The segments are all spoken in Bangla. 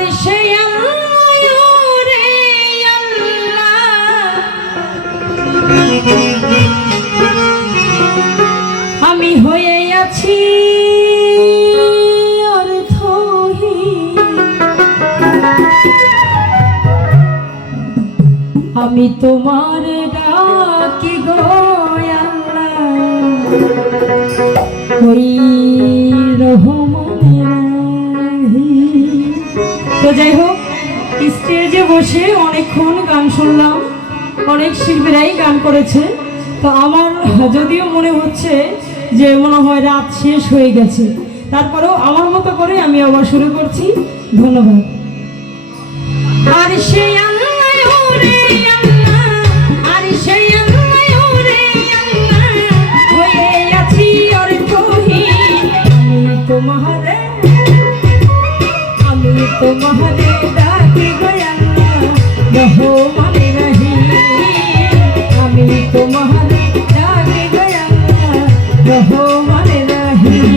আর সেই রে আল্লাহ আমি হয়ে আছি আমি তোমার ডাকি গো আল্লাহ ওই তো যাই হোক স্টেজে বসে অনেকক্ষণ গান শুনলাম, অনেক শিল্পীরাই গান করেছে। তো আমার যদিও মনে হচ্ছে যে মনে হয় রাত শেষ হয়ে গেছে, তারপরেও আমার মতো করে আমি আবার শুরু করছি। ধন্যবাদ। আর সেই তোমারে ডাকি গয়াল্লা রহমানে রহিম আমি তোমারে ডাকি গয়াল্লা রহমানে রহিম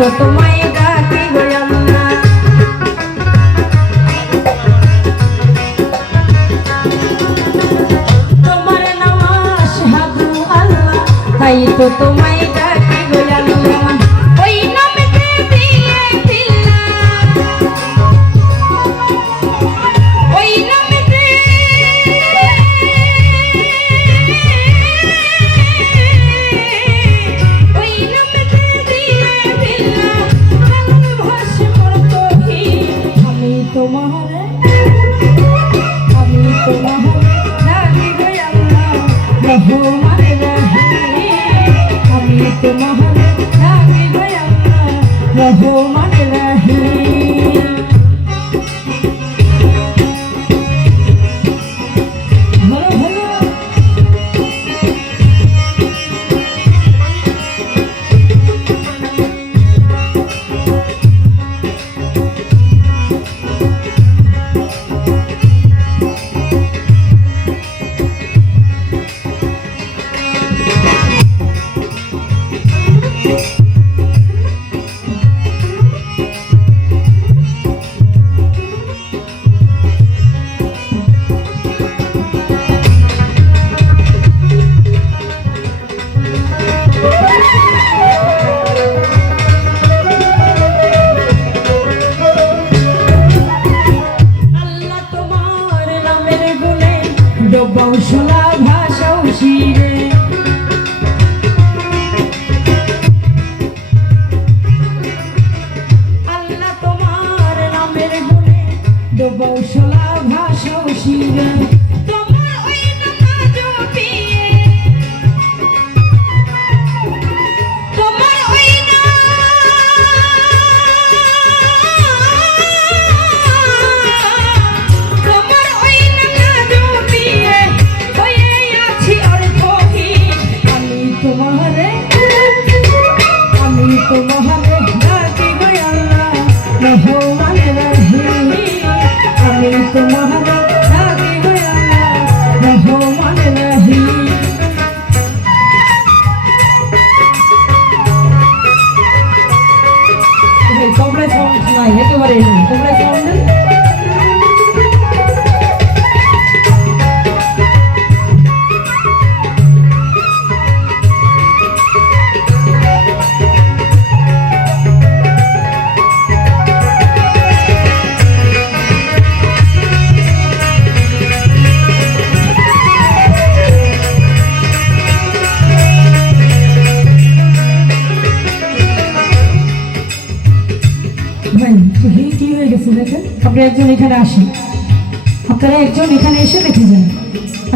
তো তোমায় ডাকি গো আল্লাহ তোমার নাম আশহাদু আল্লাহ তাই তো তোমায় ডাকি গো আল্লাহ ওই নামে দিয়ে দিলাম ওই নামে রহমানে রহিম আমি তোমারে ডাকি গয়াল্লা রহমানে রহিম বংশলা ভাষাও শিরে আল্লাহ তোমার নামের গুণে বংশলা ভাষাও শিরে তোমার ওই নাম জপিয়ে তোমার ওই তোমারে ডাকি গয়াল্লা রহমানে রহিম আমি তোমারে ডাকি গয়াল্লা রহমানে রহিম তোমরা সাউন্ড নাই একেবারে তোমরা সাউন্ড কি হয়ে গেছে দেখেন। আপনারা একজন এখানে আসেন, আপনারা একজন এখানে এসে দেখে যান।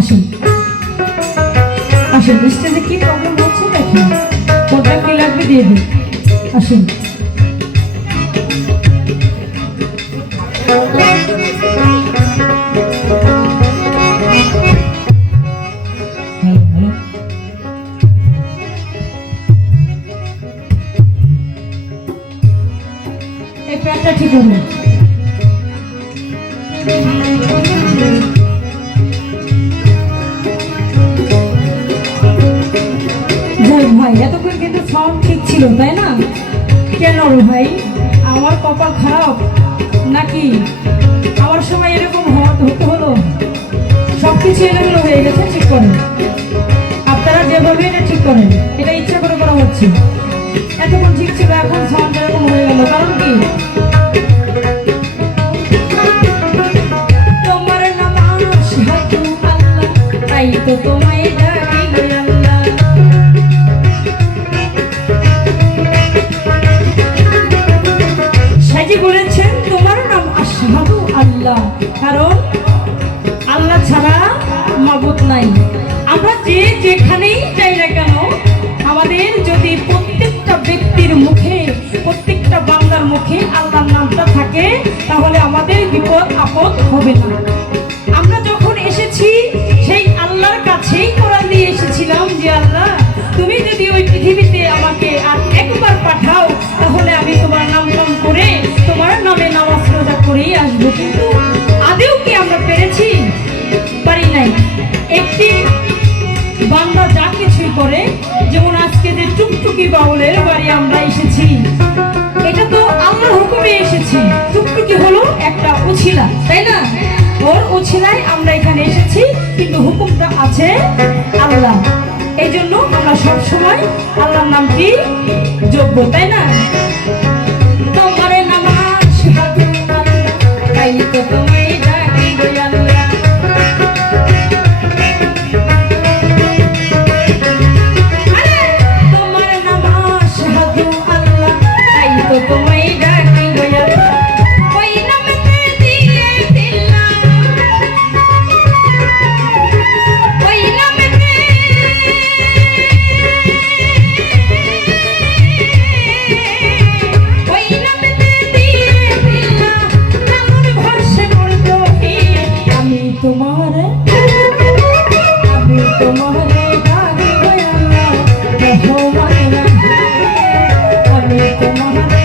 আসুন আসুন, স্টেজে কি প্রবলেম হচ্ছে দেখুন, কোনটা কি লাগবে দিয়ে দিন। আসুন। এই প্যান্টটা ঠিক হবে। ভাই এতক্ষণ কিন্তু সাউন্ড ঠিক ছিল তাই না? কেন রে ভাই, আমার কপাল খারাপ নাকি? আমার সময় এরকম হতে হলো? সবকিছু এলোমেলো হয়ে গেছে, ঠিক করেন আপনারা যেভাবে এটা ঠিক করেন, এটা ইচ্ছা করে করা হচ্ছে। এতক্ষণ ঠিক ছিল, এখন সাউন্ড এরকম হয়ে গেল, কারণ কি? তোমার নাম আশহাদু আল্লাহ, তাই তো তোমায় ডাকি গো আল্লাহ। সাইজি বলেছেন তোমার নাম আশহাদু আল্লাহ, কারণ আল্লাহ ছাড়া মাবুদ নাই। আমরা যে যেখানেই যাই না কেন, আমাদের যদি প্রত্যেকটা ব্যক্তির মুখে, প্রত্যেকটা বান্দার মুখে আল্লাহর নামটা থাকে, তাহলে আমাদের বিপদ আপদ হবে না। আমরা যখন এসেছি সেই আল্লাহর কাছেই কোরআন দিয়ে এসেছিলাম যে আল্লাহ তুমি যদি ওই পৃথিবীতে আমাকে আর একবার পাঠাও, তাহলে আমি তোমার নাম করে তোমার নামে নামাজ রোজা করেই আসবো। কিন্তু আদেও কি আমরা পেরেছি? পারি নাই। একটি বান্দা যা কিছুই করে, যেমন আজকে যে টুকটুকি বাউলের বাড়ি আমরা এসেছি, এটা তো আল্লাহর হুকুমে এসেছি। টুকটুকি হলো একটা উছিলা, তাই না? ওর উছিলায় আমরা এখানে এসেছি, কিন্তু হুকুমটা আছে আল্লাহ। এই জন্য আমরা সবসময় আল্লাহর নামটি যোগ্য, তাই না? তোমার নাম আশহাদু আল্লাহ, তাই তো তোমায় ডাকি গো আল্লাহ। তোমার নাম আশহাদু আল্লাহ, তাই তো তোমায় ডাকি গো আল্লাহ। ওই নামতে দিয়ে দিলাম, ওই নামতে, ওই নামতে দিয়ে দিলাম নামর ভরসে মোর দোহি। আমি তোমার, আমি তোমারে ডাকি গো আল্লাহ, রহমান রহিম। আমি তোমারে